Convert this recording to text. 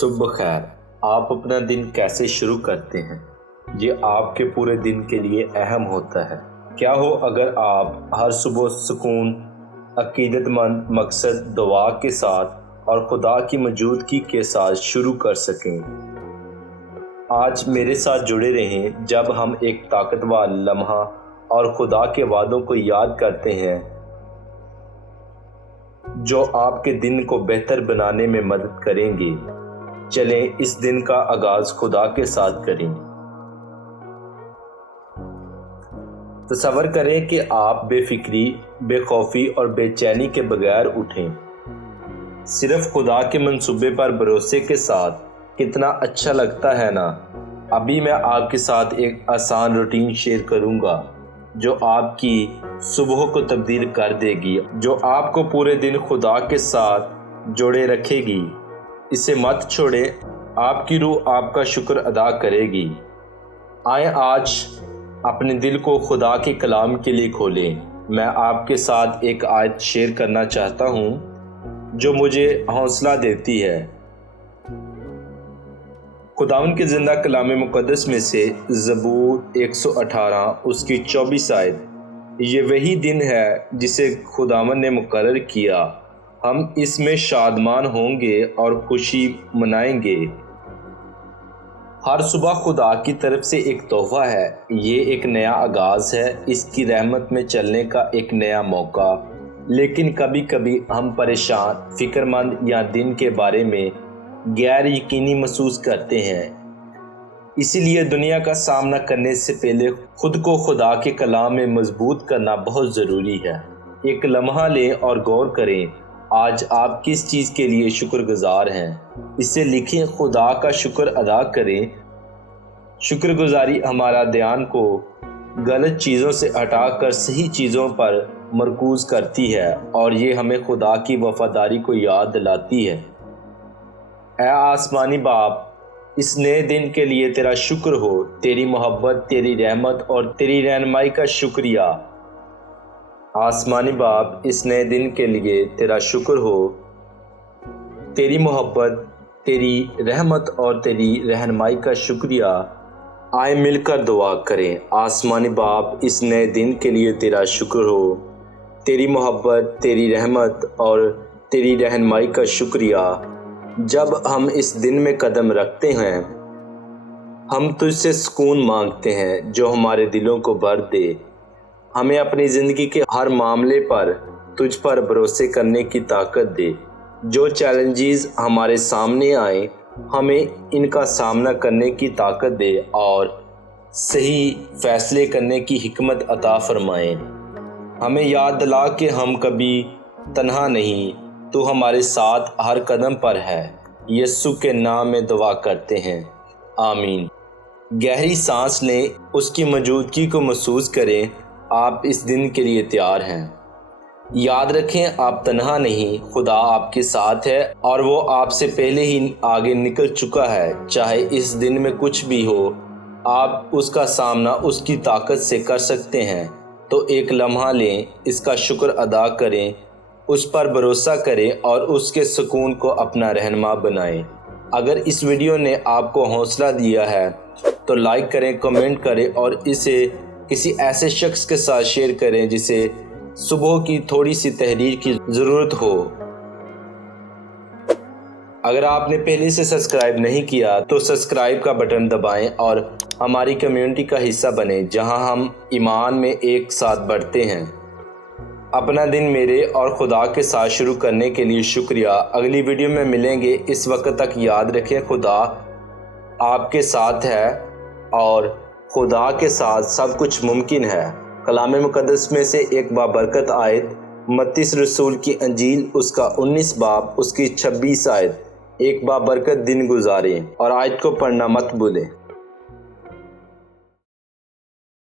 صبح خیر، آپ اپنا دن کیسے شروع کرتے ہیں یہ آپ کے پورے دن کے لیے اہم ہوتا ہے۔ کیا ہو اگر آپ ہر صبح سکون، عقیدت مند مقصد، دعا کے ساتھ اور خدا کی موجودگی کے ساتھ شروع کر سکیں۔ آج میرے ساتھ جڑے رہیں جب ہم ایک طاقتور لمحہ اور خدا کے وعدوں کو یاد کرتے ہیں جو آپ کے دن کو بہتر بنانے میں مدد کریں گے۔ چلیں اس دن کا آغاز خدا کے ساتھ کریں۔ تصور کریں کہ آپ بے فکری، بے خوفی اور بے چینی کے بغیر اٹھیں، صرف خدا کے منصوبے پر بھروسے کے ساتھ۔ کتنا اچھا لگتا ہے نا؟ ابھی میں آپ کے ساتھ ایک آسان روٹین شیئر کروں گا جو آپ کی صبح کو تبدیل کر دے گی، جو آپ کو پورے دن خدا کے ساتھ جوڑے رکھے گی۔ اسے مت چھوڑیں، آپ کی روح آپ کا شکر ادا کرے گی۔ آئیں آج اپنے دل کو خدا کے کلام کے لیے کھولیں۔ میں آپ کے ساتھ ایک آیت شیئر کرنا چاہتا ہوں جو مجھے حوصلہ دیتی ہے۔ خداوند کے زندہ کلام مقدس میں سے زبور 118 اس کی 24 آیت، یہ وہی دن ہے جسے خداوند نے مقرر کیا، ہم اس میں شادمان ہوں گے اور خوشی منائیں گے۔ ہر صبح خدا کی طرف سے ایک تحفہ ہے، یہ ایک نیا آغاز ہے، اس کی رحمت میں چلنے کا ایک نیا موقع۔ لیکن کبھی کبھی ہم پریشان، فکر مند یا دن کے بارے میں غیر یقینی محسوس کرتے ہیں۔ اسی لیے دنیا کا سامنا کرنے سے پہلے خود کو خدا کے کلام میں مضبوط کرنا بہت ضروری ہے۔ ایک لمحہ لیں اور غور کریں، آج آپ کس چیز کے لیے شکر گزار ہیں؟ اسے لکھیں، خدا کا شکر ادا کریں۔ شکر گزاری ہمارا دھیان کو غلط چیزوں سے ہٹا کر صحیح چیزوں پر مرکوز کرتی ہے اور یہ ہمیں خدا کی وفاداری کو یاد دلاتی ہے۔ اے آسمانی باپ، اس نئے دن کے لیے تیرا شکر ہو، تیری محبت، تیری رحمت اور تیری رہنمائی کا شکریہ۔ آسمانی باپ، اس نئے دن کے لیے تیرا شکر ہو، تیری محبت، تیری رحمت اور تیری رہنمائی کا شکریہ۔ آئیں مل کر دعا کریں۔ آسمانی باپ، اس نئے دن کے لیے تیرا شکر ہو، تیری محبت، تیری رحمت اور تیری رہنمائی کا شکریہ۔ جب ہم اس دن میں قدم رکھتے ہیں، ہم تجھ سے سکون مانگتے ہیں جو ہمارے دلوں کو بھر دے۔ ہمیں اپنی زندگی کے ہر معاملے پر تجھ پر بھروسے کرنے کی طاقت دے۔ جو چیلنجز ہمارے سامنے آئیں، ہمیں ان کا سامنا کرنے کی طاقت دے اور صحیح فیصلے کرنے کی حکمت عطا فرمائیں۔ ہمیں یاد دلا کہ ہم کبھی تنہا نہیں، تو ہمارے ساتھ ہر قدم پر ہے۔ یسوع کے نام میں دعا کرتے ہیں، آمین۔ گہری سانس لیں، اس کی موجودگی کو محسوس کریں۔ آپ اس دن کے لیے تیار ہیں۔ یاد رکھیں، آپ تنہا نہیں، خدا آپ کے ساتھ ہے اور وہ آپ سے پہلے ہی آگے نکل چکا ہے۔ چاہے اس دن میں کچھ بھی ہو، آپ اس کا سامنا اس کی طاقت سے کر سکتے ہیں۔ تو ایک لمحہ لیں، اس کا شکر ادا کریں، اس پر بھروسہ کریں اور اس کے سکون کو اپنا رہنما بنائیں۔ اگر اس ویڈیو نے آپ کو حوصلہ دیا ہے تو لائک کریں، کمنٹ کریں اور اسے کسی ایسے شخص کے ساتھ شیئر کریں جسے صبح کی تھوڑی سی تحریر کی ضرورت ہو۔ اگر آپ نے پہلے سے سبسکرائب نہیں کیا تو سبسکرائب کا بٹن دبائیں اور ہماری کمیونٹی کا حصہ بنیں جہاں ہم ایمان میں ایک ساتھ بڑھتے ہیں۔ اپنا دن میرے اور خدا کے ساتھ شروع کرنے کے لیے شکریہ۔ اگلی ویڈیو میں ملیں گے۔ اس وقت تک یاد رکھیں، خدا آپ کے ساتھ ہے اور خدا کے ساتھ سب کچھ ممکن ہے۔ کلام مقدس میں سے ایک بابرکت آیت، متی رسول کی انجیل اس کا 19 باب اس کی 26 آیت۔ ایک بابرکت دن گزاریں اور آیت کو پڑھنا مت بھولیں۔